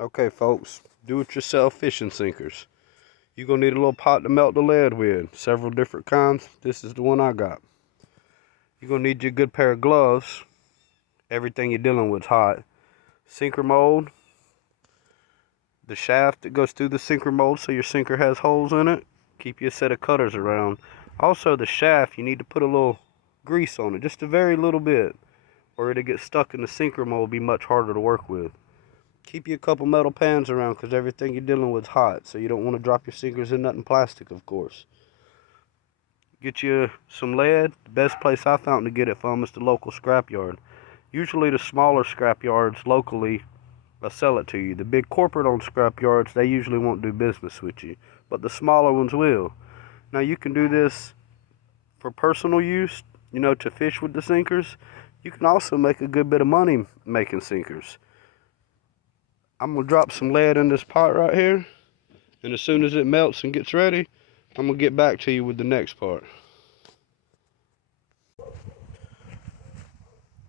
Okay, folks, do-it-yourself fishing sinkers. You're gonna need a little pot to melt the lead with. Several different kinds. This is the one I got. You're gonna need your good pair of gloves. Everything you're dealing with is hot. Sinker mold. The shaft that goes through the sinker mold so your sinker has holes in it. Keep you a set of cutters around. Also, the shaft, you need to put a little grease on it, just a very little bit, or it'll get stuck in the sinker mold, be much harder to work with. Keep you a couple metal pans around because everything you're dealing with is hot, so you don't want to drop your sinkers in nothing plastic, of course. Get you some lead. The best place I found to get it from is the local scrapyard. Usually the smaller scrapyards locally will sell it to you. The big corporate-owned scrapyards, they usually won't do business with you, but the smaller ones will. Now you can do this for personal use, to fish with the sinkers. You can also make a good bit of money making sinkers. I'm going to drop some lead in this pot right here, and as soon as it melts and gets ready, I'm going to get back to you with the next part.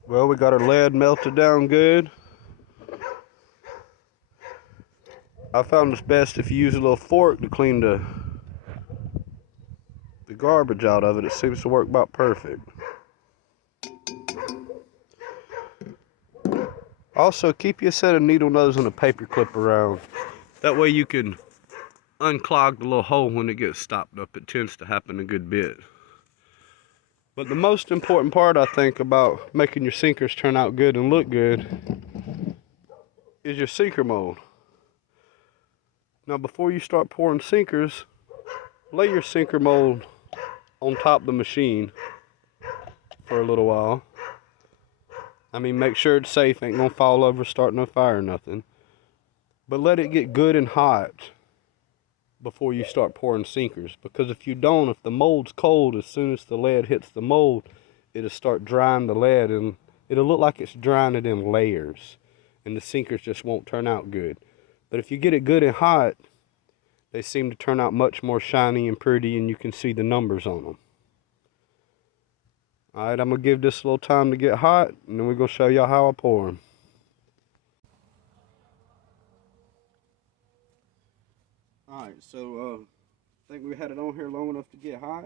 Well, we got our lead melted down good. I found it's best if you use a little fork to clean the garbage out of it. It seems to work about perfect. Also, keep your set of needle nose and a paper clip around. That way you can unclog the little hole when it gets stopped up. It tends to happen a good bit. But the most important part, I think, about making your sinkers turn out good and look good is your sinker mold. Now, before you start pouring sinkers, lay your sinker mold on top of the machine for a little while. Make sure it's safe, ain't gonna fall over, start no fire or nothing. But let it get good and hot before you start pouring sinkers, because if you don't, if the mold's cold, as soon as the lead hits the mold, it'll start drying the lead, and it'll look like it's drying it in layers, and the sinkers just won't turn out good. But if you get it good and hot, they seem to turn out much more shiny and pretty, and you can see the numbers on them. Alright, I'm going to give this a little time to get hot, and then we're going to show y'all how I pour them. Alright, so I think we had it on here long enough to get hot.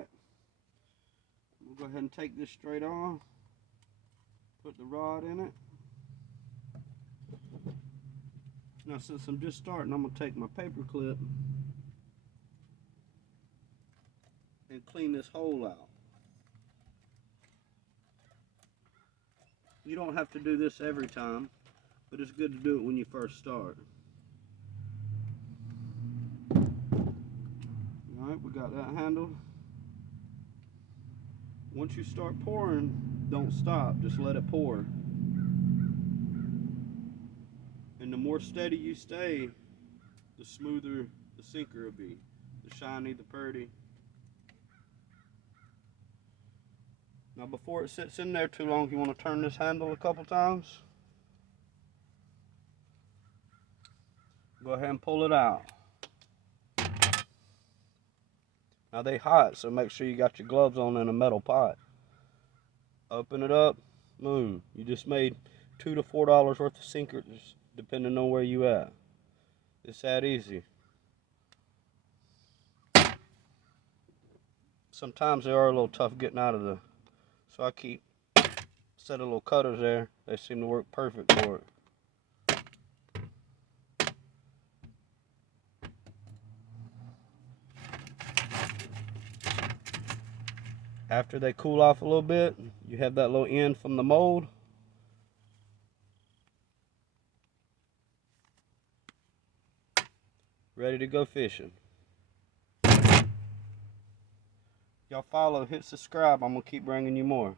We'll go ahead and take this straight off. Put the rod in it. Now, since I'm just starting, I'm going to take my paper clip and clean this hole out. You don't have to do this every time, but it's good to do it when you first start. Alright, we got that handled. Once you start pouring, don't stop, just let it pour. And the more steady you stay, the smoother the sinker will be. The shiny, the pretty. Now before it sits in there too long, you want to turn this handle a couple times. Go ahead and pull it out. Now they hot, so make sure you got your gloves on in a metal pot. Open it up, boom. You just made $2 to $4 worth of sinkers, depending on where you at. It's that easy. Sometimes they are a little tough getting out of so I keep a set of little cutters there. They seem to work perfect for it. After they cool off a little bit, you have that little end from the mold. Ready to go fishing. Y'all follow, hit subscribe. I'm going to keep bringing you more.